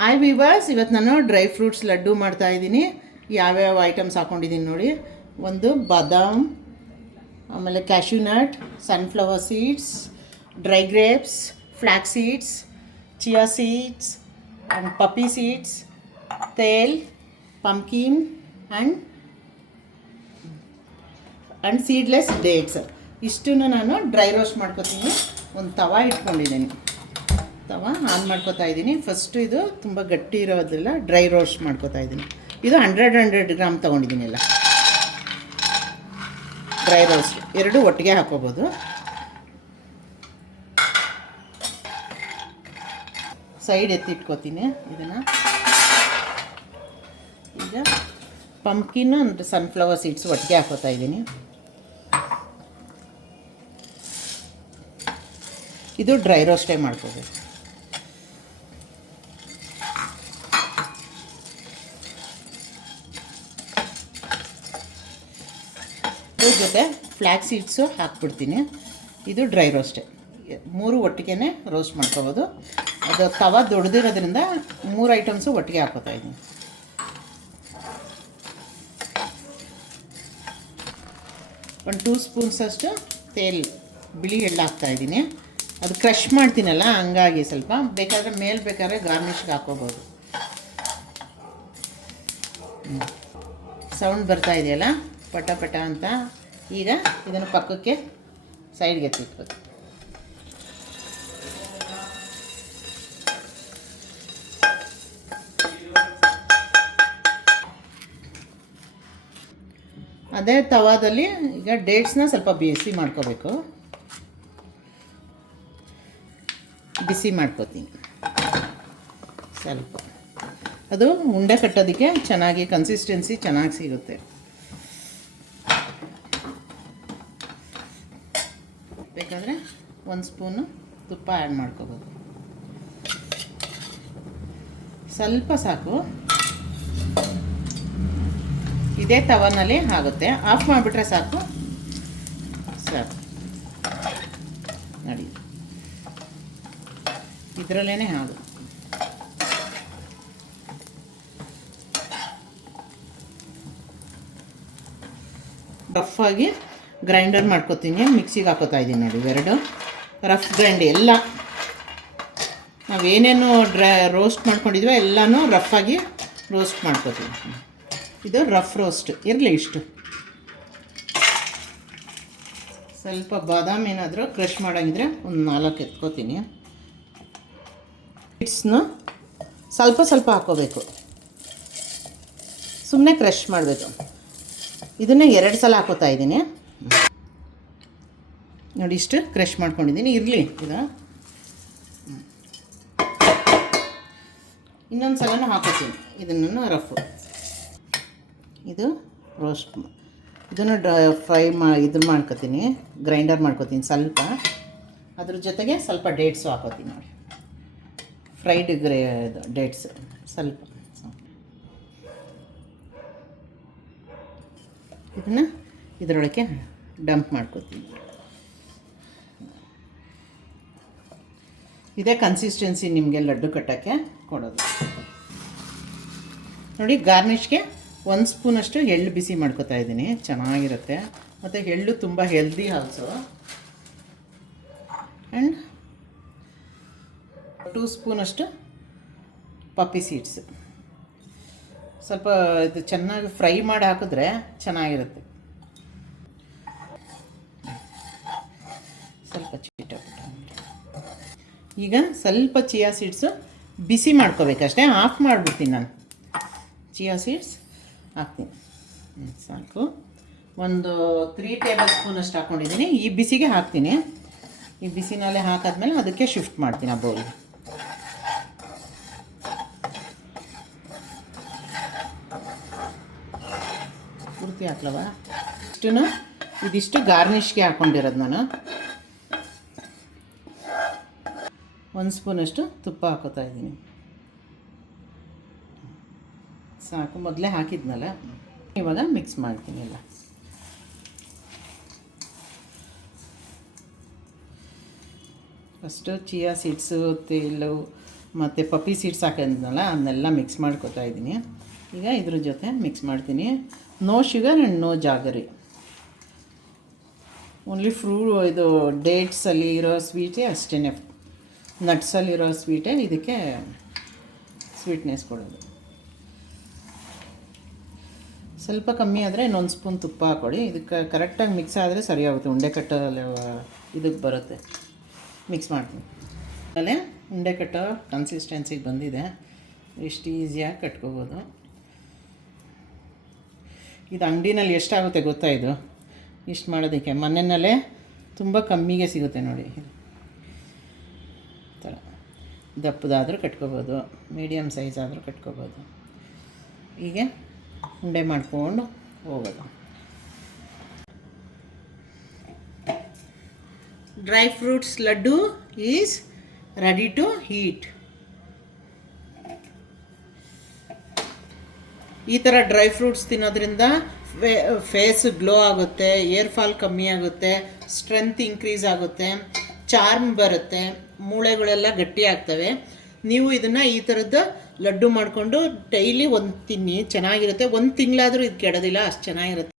Hi viewers, ಇವತ್ತು ನಾನು dry fruits laddu ಮಾಡ್ತಾಯಿದ್ದೀನಿ. ಯಾವ್ಯಾವ ಐಟಮ್ಸ್ ಹಾಕ್ಕೊಂಡಿದ್ದೀನಿ ನೋಡಿ. ಒಂದು ಬಾದಾಮ್, ಆಮೇಲೆ cashew nut, sunflower seeds, dry grapes, flax seeds, chia seeds and poppy seeds, ತೇಲ್, ಪಂಪ್ಕಿನ್ ಆ್ಯಂಡ್ ಸೀಡ್ಲೆಸ್ ಡೇಟ್ಸ್. ಇಷ್ಟನ್ನು ನಾನು ಡ್ರೈ ರೋಸ್ಟ್ ಮಾಡ್ಕೊತೀನಿ. ಒಂದು ತವಾ ಇಟ್ಕೊಂಡಿದ್ದೀನಿ. ತವಾ ಆನ್ ಮಾಡ್ಕೋತಾ ಇದ್ದೀನಿ. ಫಸ್ಟು ಇದು ತುಂಬ ಗಟ್ಟಿ ಇರೋದಿಲ್ಲ, ಡ್ರೈ ರೋಸ್ಟ್ ಮಾಡ್ಕೋತಾ ಇದ್ದೀನಿ. ಇದು 100 ಗ್ರಾಮ್ ತೊಗೊಂಡಿದ್ದೀನಿ. ಎಲ್ಲ ಡ್ರೈ ರೋಸ್ಟ್ ಎರಡು ಒಟ್ಟಿಗೆ ಹಾಕೋಬೋದು. ಸೈಡ್ ಎತ್ತಿಟ್ಕೋತೀನಿ ಇದನ್ನು. ಈಗ ಪಂಪ್ಕಿನ್ ಅಂದರೆ ಸನ್ಫ್ಲವರ್ ಸೀಡ್ಸ್ ಒಟ್ಟಿಗೆ ಹಾಕೋತಾ ಇದ್ದೀನಿ. ಇದು ಡ್ರೈ ರೋಸ್ಟೇ ಮಾಡ್ಕೋಬೇಕು. ಇದ್ರ ಜೊತೆ ಫ್ಲ್ಯಾಕ್ಸ್ ಸೀಡ್ಸು ಹಾಕ್ಬಿಡ್ತೀನಿ. ಇದು ಡ್ರೈ ರೋಸ್ಟೇ. 3 ಒಟ್ಟಿಗೆ ರೋಸ್ಟ್ ಮಾಡ್ಕೋಬೋದು. ಅದು ತವಾ ದೊಡ್ಡದಿರೋದ್ರಿಂದ 3 ಐಟಮ್ಸು ಒಟ್ಟಿಗೆ ಹಾಕೋತಾ ಇದ್ದೀನಿ. ಒಂದು 2 ಸ್ಪೂನ್ಸಷ್ಟು ತೇಲ್, ಬಿಳಿ ಎಳ್ಳು ಹಾಕ್ತಾಯಿದ್ದೀನಿ. ಅದು ಕ್ರಷ್ ಮಾಡ್ತೀನಲ್ಲ, ಹಂಗಾಗಿ ಸ್ವಲ್ಪ ಬೇಕಾದರೆ ಗಾರ್ನಿಷ್ಗೆ ಹಾಕೋಬೋದು. ಸೌಂಡ್ ಬರ್ತಾ ಇದೆಯಲ್ಲ, ಪಟ ಪಟ ಅಂತ. ಈಗ ಇದನ್ನು ಪಕ್ಕಕ್ಕೆ ಸೈಡ್ಗೆ ಎತ್ತಿಟ್ಬೋದು. ಅದೇ ತವಾದಲ್ಲಿ ಈಗ ಡೇಟ್ಸ್ನ ಸ್ವಲ್ಪ ಬಿಸಿ ಮಾಡ್ಕೋತೀನಿ ಸ್ವಲ್ಪ. ಅದು ಉಂಡೆ ಕಟ್ಟೋದಕ್ಕೆ ಚೆನ್ನಾಗಿ ಕನ್ಸಿಸ್ಟೆನ್ಸಿ ಚೆನ್ನಾಗಿ ಸಿಗುತ್ತೆ. ಬೇಕಾದರೆ 1 ಸ್ಪೂನು ತುಪ್ಪ ಆ್ಯಡ್ ಮಾಡ್ಕೋಬೋದು. ಸ್ವಲ್ಪ ಸಾಕು. ಇದೇ ತವನಲ್ಲಿ ಆಗುತ್ತೆ. ಆಫ್ ಮಾಡಿಬಿಟ್ರೆ ಸಾಕು ನೋಡಿ, ಇದರಲ್ಲೇ ಆಗುತ್ತೆ. ರಫ್ ಆಗಿ ಗ್ರೈಂಡರ್ ಮಾಡ್ಕೊತೀನಿ. ಮಿಕ್ಸಿಗೆ ಹಾಕೋತಾ ಇದ್ದೀನಿ ನೋಡಿ. ಇವೆರಡು ರಫ್ ಗ್ರೈಂಡ್. ಎಲ್ಲ ನಾವೇನೇನು ರೋಸ್ಟ್ ಮಾಡ್ಕೊಂಡಿದ್ವೋ ಎಲ್ಲನೂ ರಫಾಗಿ ರೋಸ್ಟ್ ಮಾಡ್ಕೊತೀವಿ. ಇದು ರಫ್ ರೋಸ್ಟ್ ಇರಲಿ. ಇಷ್ಟು ಸ್ವಲ್ಪ ಬಾದಾಮ್ ಏನಾದರೂ ಕ್ರಷ್ ಮಾಡೋಂಗಿದ್ರೆ ಒಂದು 4 ಎತ್ಕೋತೀನಿ. ಸೀಡ್ಸ್ನ ಸ್ವಲ್ಪ ಹಾಕ್ಕೋಬೇಕು. ಸುಮ್ಮನೆ ಕ್ರಷ್ ಮಾಡಬೇಕು. ಇದನ್ನು 2 ಸಲ ಹಾಕೋತಾ ಇದ್ದೀನಿ ನೋಡಿ. ಇಷ್ಟು ಕ್ರಷ್ ಮಾಡ್ಕೊಂಡಿದ್ದೀನಿ. ಇರಲಿ ಇದು. ಇನ್ನೊಂದು ಸಲನೂ ಹಾಕೋತೀನಿ ಇದನ್ನು ರಫ್. ಇದು ರೋಸ್ಟ್. ಇದನ್ನು ಇದನ್ನು ಮಾಡ್ಕೊತೀನಿ, ಗ್ರೈಂಡರ್ ಮಾಡ್ಕೊತೀನಿ ಸ್ವಲ್ಪ. ಅದ್ರ ಜೊತೆಗೆ ಸ್ವಲ್ಪ ಡೇಟ್ಸು ಹಾಕೋತೀನಿ ನೋಡಿ. ಫ್ರೈಡ್ ಡೇಟ್ಸ್ ಸ್ವಲ್ಪ. ಇದನ್ನು ಇದರೊಳಗೆ ಡಂಪ್ ಮಾಡ್ಕೊತೀನಿ. ಇದೇ ಕನ್ಸಿಸ್ಟೆನ್ಸಿ ನಿಮಗೆ ಲಡ್ಡು ಕಟ್ಟೋಕ್ಕೆ ಕೊಡೋದು ನೋಡಿ. ಗಾರ್ನಿಷ್ಗೆ 1 ಸ್ಪೂನಷ್ಟು ಎಳ್ಳು ಬಿಸಿ ಮಾಡ್ಕೊತಾ ಇದ್ದೀನಿ. ಚೆನ್ನಾಗಿರುತ್ತೆ. ಮತ್ತು ಎಳ್ಳು ತುಂಬ ಹೆಲ್ದಿ ಆಲ್ಸೋ. ಆ್ಯಂಡ್ 2 ಸ್ಪೂನಷ್ಟು ಪಪ್ಪಿ ಸೀಡ್ಸ್. ಸ್ವಲ್ಪ ಇದು ಚೆನ್ನಾಗಿ ಫ್ರೈ ಮಾಡಿ ಹಾಕಿದ್ರೆ ಚೆನ್ನಾಗಿರುತ್ತೆ. ಸ್ವಲ್ಪ ಚಿಟಪಟ. ಈಗ ಸ್ವಲ್ಪ ಚಿಯಾ ಸೀಡ್ಸು ಬಿಸಿ ಮಾಡ್ಕೋಬೇಕಷ್ಟೇ. ಆಫ್ ಮಾಡಿಬಿಡ್ತೀನಿ ನಾನು. ಚಿಯಾ ಸೀಡ್ಸ್ ಹಾಕ್ತೀನಿ. ಸಾಕು. ಒಂದು 3 ಟೇಬಲ್ ಸ್ಪೂನಷ್ಟು ಹಾಕ್ಕೊಂಡಿದ್ದೀನಿ. ಈ ಬಿಸಿಗೆ ಹಾಕ್ತೀನಿ. ಈ ಬಿಸಿನಲ್ಲೇ ಹಾಕಾದ್ಮೇಲೆ ಅದಕ್ಕೆ ಶಿಫ್ಟ್ ಮಾಡ್ತೀನಿ ಆ ಬೌಲ್ಗೆ. ಪೂರ್ತಿ ಹಾಕ್ಲವ. ಇದಿಷ್ಟು ಗಾರ್ನಿಷ್ಗೆ ಹಾಕ್ಕೊಂಡಿರೋದು ನಾನು. 1 ಸ್ಪೂನಷ್ಟು ತುಪ್ಪ ಹಾಕೋತಾ ಇದ್ದೀನಿ. ಸಾಕು. ಮೊದಲೇ ಹಾಕಿದ್ನಲ್ಲ, ಇವಾಗ ಮಿಕ್ಸ್ ಮಾಡ್ತೀನಿ ಎಲ್ಲ. ಫಸ್ಟು ಚಿಯಾ ಸೀಡ್ಸು, ತೇಲು ಮತ್ತು ಪಪ್ಪಿ ಸೀಡ್ಸ್ ಹಾಕಿದ್ನಲ್ಲ ಅದನ್ನೆಲ್ಲ ಮಿಕ್ಸ್ ಮಾಡ್ಕೊತಾ ಇದ್ದೀನಿ. ಈಗ ಇದ್ರ ಜೊತೆ ಮಿಕ್ಸ್ ಮಾಡ್ತೀನಿ. No sugar and no jaggery, only ಇದು ಡೇಟ್ಸಲ್ಲಿ ಇರೋ ಸ್ವೀಟೇ ಅಷ್ಟೇ, ನಟ್ಸಲ್ಲಿರೋ ಸ್ವೀಟೇ ಇದಕ್ಕೆ ಸ್ವೀಟ್ನೆಸ್ ಕೊಡೋದು. ಸ್ವಲ್ಪ ಕಮ್ಮಿ ಆದರೆ ಇನ್ನೊಂದು ಸ್ಪೂನ್ ತುಪ್ಪ ಹಾಕ್ಕೊಡಿ. ಇದಕ್ಕೆ ಕರೆಕ್ಟಾಗಿ ಮಿಕ್ಸ್ ಆದರೆ ಸರಿಯಾಗುತ್ತೆ, ಉಂಡೆ ಕಟ್ಟೋಲ್ಲ ಇದಕ್ಕೆ ಬರುತ್ತೆ. ಮಿಕ್ಸ್ ಮಾಡ್ತೀನಿ. ಆಮೇಲೆ ಉಂಡೆ ಕಟ್ಟೋ ಕನ್ಸಿಸ್ಟೆನ್ಸಿಗೆ ಬಂದಿದೆ, ಇಷ್ಟು ಈಸಿಯಾಗಿ ಕಟ್ಕೋಬೋದು. ಇದು ಅಂಗಡಿನಲ್ಲಿ ಎಷ್ಟಾಗುತ್ತೆ ಗೊತ್ತಾ? ಇದು ಇಷ್ಟು ಮಾಡೋದಕ್ಕೆ ಮನೆಯಲ್ಲೇ ತುಂಬ ಕಮ್ಮಿಗೆ ಸಿಗುತ್ತೆ ನೋಡಿ. ಥರ ದಪ್ಪದಾದರೂ ಕಟ್ಕೋಬೋದು, ಮೀಡಿಯಮ್ ಸೈಜ್ ಆದರೂ ಕಟ್ಕೋಬೋದು. ಹೀಗೆ ಉಂಡೆ ಮಾಡ್ಕೊಂಡು ಹೋಗೋದು. Dry fruits laddu is ready to heat. ಈ ಥರ ಡ್ರೈ ಫ್ರೂಟ್ಸ್ ತಿನ್ನೋದ್ರಿಂದ ಫೇಸ್ ಗ್ಲೋ ಆಗುತ್ತೆ, ಏರ್ ಫಾಲ್ ಕಮ್ಮಿ ಆಗುತ್ತೆ, ಸ್ಟ್ರೆಂತ್ ಇನ್ಕ್ರೀಸ್ ಆಗುತ್ತೆ, ಚಾರ್ಮ್ ಬರುತ್ತೆ, ಮೂಳೆಗಳೆಲ್ಲ ಗಟ್ಟಿ ಆಗ್ತವೆ. ನೀವು ಇದನ್ನು ಈ ಥರದ್ದು ಲಡ್ಡು ಮಾಡಿಕೊಂಡು ಡೈಲಿ ಒಂದು ತಿನ್ನಿ, ಚೆನ್ನಾಗಿರುತ್ತೆ. ಒಂದು ತಿಂಗಳಾದರೂ ಇದು ಕೆಡೋದಿಲ್ಲ, ಅಷ್ಟು ಚೆನ್ನಾಗಿರುತ್ತೆ.